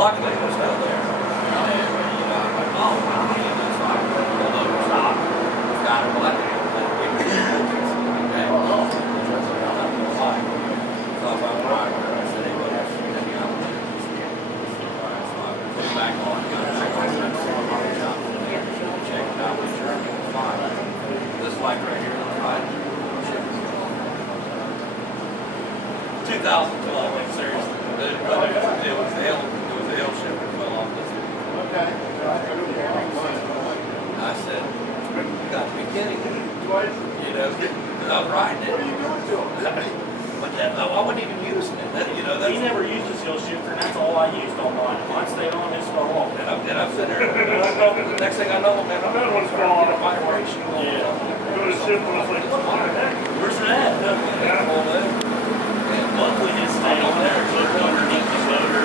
luckily it was out there. And, you know, I'm like, oh, wow, you know, so I pulled over, stopped, got him, let me, okay. So if I'm right, I said, hey, what else? And he got me. So I put it back on, got it back on, checked it out, was sure everything was fine. This light right here, right? 2012, like seriously. It was the L shifter fell off this one. Okay. I said, you got to be kidding me. You know, I was riding it. What are you doing to him? But that, I wasn't even using it. That, you know, he never used a seal shifter, and that's all I used on mine. Mine stayed on, his fell off. And I'm sitting there. The next thing I know, man, I'm going to fall on a vibration. Yeah. Go to ship and I was like, what the heck? Where's it at? Yeah. Luckily, his stayed on there, hooked underneath the motor.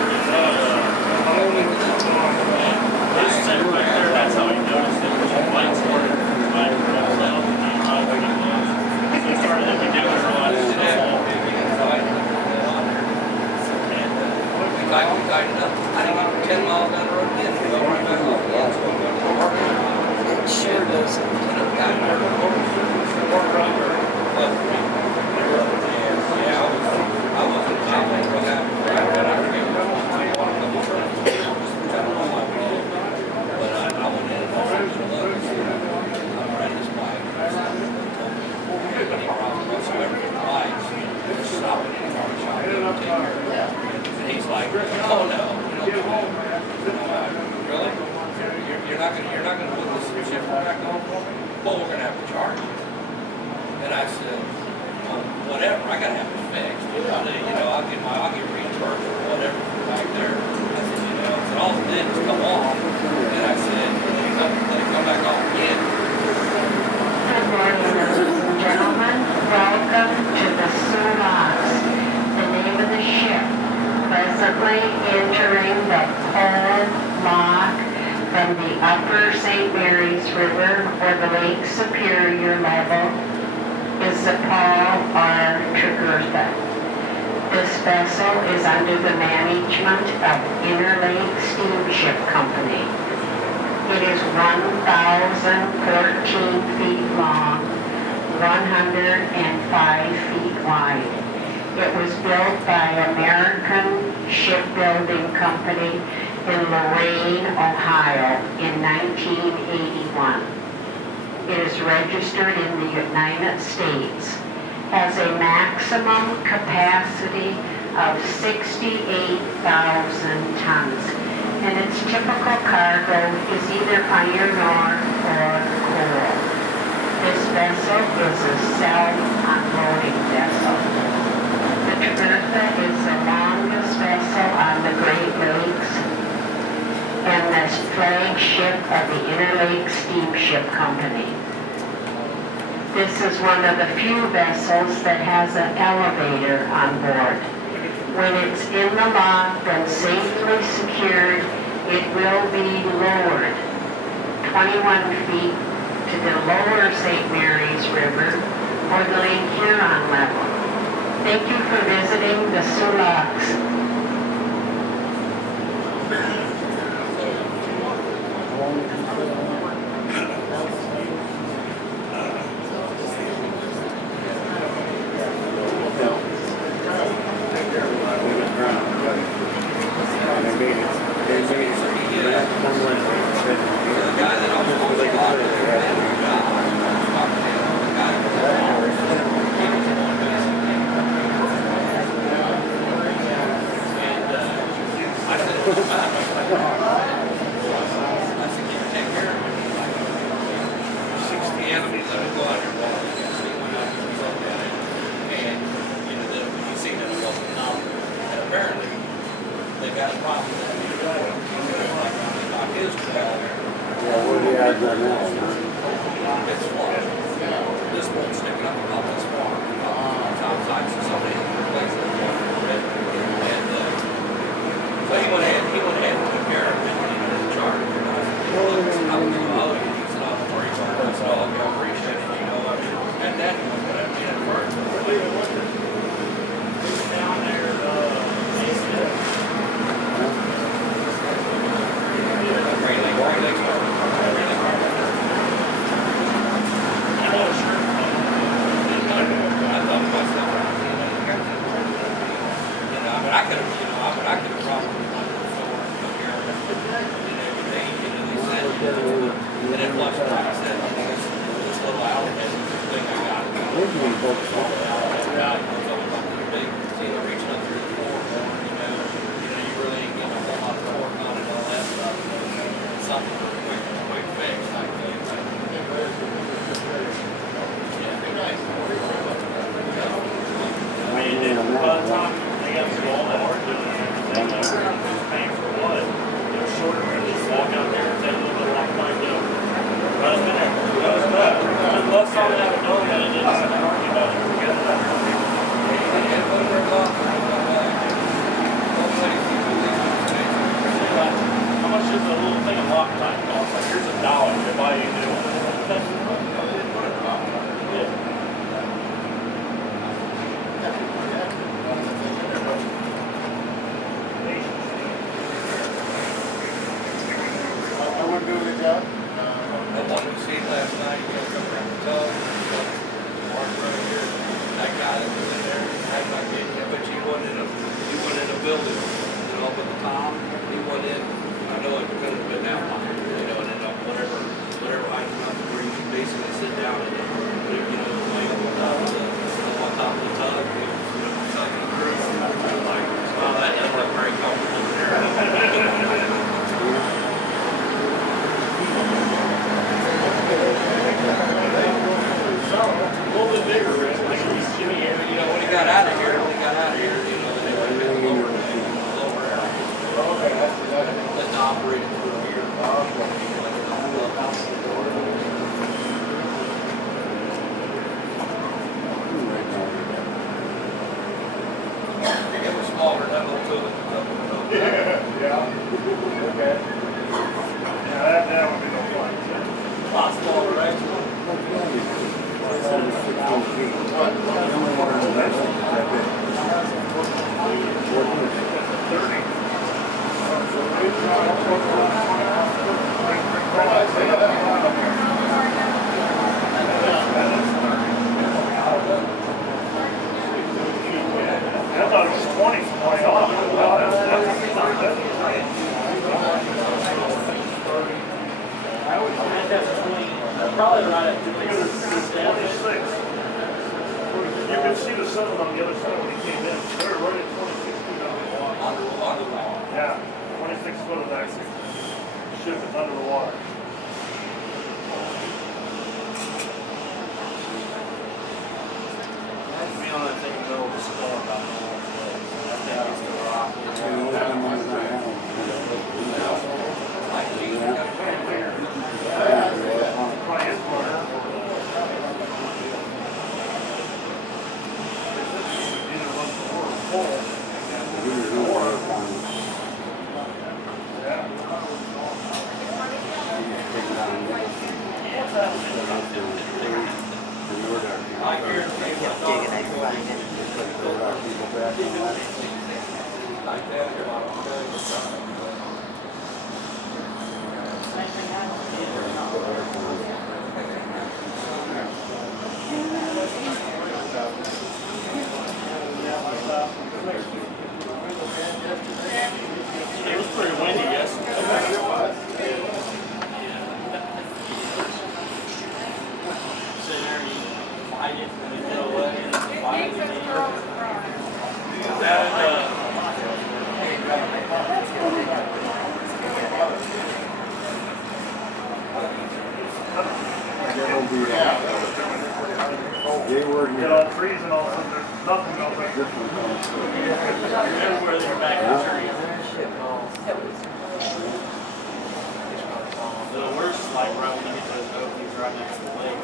His set right there, that's how he noticed it. When your lights started, right around out, and he tried to get one. So he started looking down the road. We tightened up. I didn't get 10 miles down the road again. We go right back off again. So we're going to work. It sure does. He's like, oh no, you don't really? You're not gonna put this shifter back on for me? Well, we're gonna have to charge you. And I said, well, whatever, I gotta have it fixed. You know, I'll get reimbursed or whatever back there. I said, you know, so all it did was come off. And I said, let it come back off again. Good morning, ladies and gentlemen. Welcome to the Sault. The name of the ship, presently entering the Cold Lock from the upper St. Mary's River or the Lake Superior level is the Paul R. Tregurtha. This vessel is under the management of Interlake Steamship Company. It is 1,014 feet long, 105 feet wide. It was built by American Shipbuilding Company in Lorain, Ohio in 1981. It is registered in the United States, has a maximum capacity of 68,000 tons, and its typical cargo is either iron ore or coal. This vessel is a self-unloading vessel. The Tregurtha is the longest vessel on the Great Lakes and the flagship of the Interlake Steamship Company. This is one of the few vessels that has an elevator on board. When it's in the lock and safely secured, it will be lowered 21 feet to the lower St. Mary's River or the Lake Huron level. Thank you for visiting the Sault. got out of here, you know, they would have been lower area. Let's operate it through here. It was smaller, that little tool. Yeah. Okay. Yeah, that would be no fun. Lot smaller, right? I thought it was 20 from way off. Probably right at 26. You could see the sun on the other side when he came in. They were right at 26 feet under the water. Under the wall. Yeah, 26 foot of that ship is under the water. be on that thing in the middle of the storm about the whole place. That thing used to rock. Probably is water. Either one or full. Yeah. I guarantee you. Digging, I find it. Like that, you're not. It was pretty windy yesterday. Sit there and you fight it and you go away and fight it again. Get all trees and all, there's nothing else like this one. Everywhere they're back in the tree. The worst is like right when you get those openings right next to the lakes.